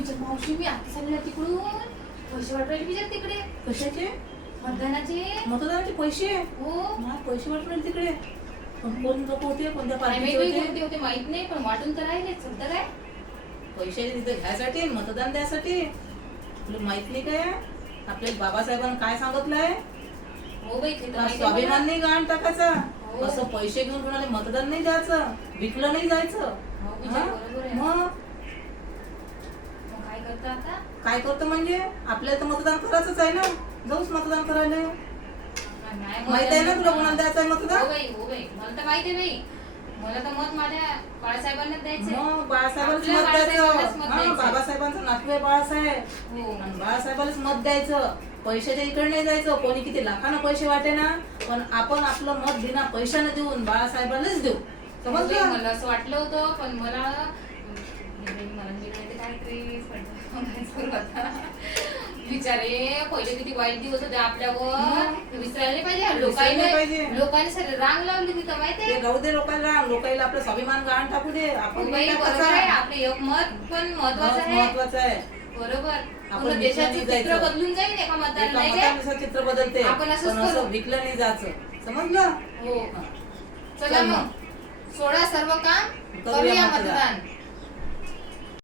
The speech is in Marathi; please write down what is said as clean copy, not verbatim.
विचार मावशी, मी आता चालले तिकडून पैसे वाटवायला विचार तिकडे. कशाचे? मतदानाचे. मतदानाचे पैसे? हो. मला पैसे वाटवले तिकडे. पण कोण लोक होते, कोणत्या पार्टीचे कोणते होते माहित नाही, पण वाटून तर राहिले सध्या. काय पैसे तिथे घ्यायसाठी, मतदान द्यायसाठी? तुला माहित नाही काय आपल्या बाबासाहेबांनी काय सांगितलंय? हो बाई, ते तर माहिती आहे स्वाभिमान मला. नाही गहाण टाकायचा. हो. असं पैसे घेऊन कोणाला मतदान नाही द्यायचं, विकलं नाही जायचं. हो, विचार बरोबर आहे. मग काय करता आता? काय करतो म्हणजे आपल्याला तर मतदान करायचंच आहे ना, जाऊच मतदान करायला. नाही, माहित आहे ना तुला कोणाला द्यायचं आहे हो मतदान? बाई, हो बाई, मला तर माहिती आहे बाई. मला तर मत माझ्या बाळासाहेबांनाच द्यायचंय. मग बाळासाहेबांनाच आपल्या मत द्यायचं. बाळासाहेबांनाच मत हा, द्यायचं. बाबासाहेबांचा नातू आहे बाळासाहेब. हो. आणि बाळासाहेबालाच मत द्यायचं. पैशाच्या इकडे नाही जायचं. कोणी किती लाखानं पैसे वाटे ना, पण आपण आपलं मत बिना पैशाने देऊन बाळासाहेबांनाच देऊ. हो बाई, समजलं? मला असं वाटलं होतं, पण मला काहीतरी बिचारे पहिले किती वाईट दिवस होते आपल्यावर, विसरायला नाही पाहिजे. विसरायला नाही पाहिजे. लोकांनी सगळे रांग लावली तिथं माहितीये. ते राहू दे लोकांना, लोकांना आपलं स्वाभिमान गहाण टाकू दे. आपण बाई, नाही बरोबर टाकायचं. आहे, आपले एक मत पण महत्वाचं आहे. महत्वाचं आहे. बरोबर. आपण पूर्ण देशाचं विकलं नाही चित्र जायचं. बदलून जाईल एका मतदान एका नाही काय? मतानुसार चित्र बदलते. आपण असंच पण असं करू. विकलं नाही जायचं. समजलं? हो. हा. चला मग सोडा सर्व काम, करूया करूया मतदान. मतदान.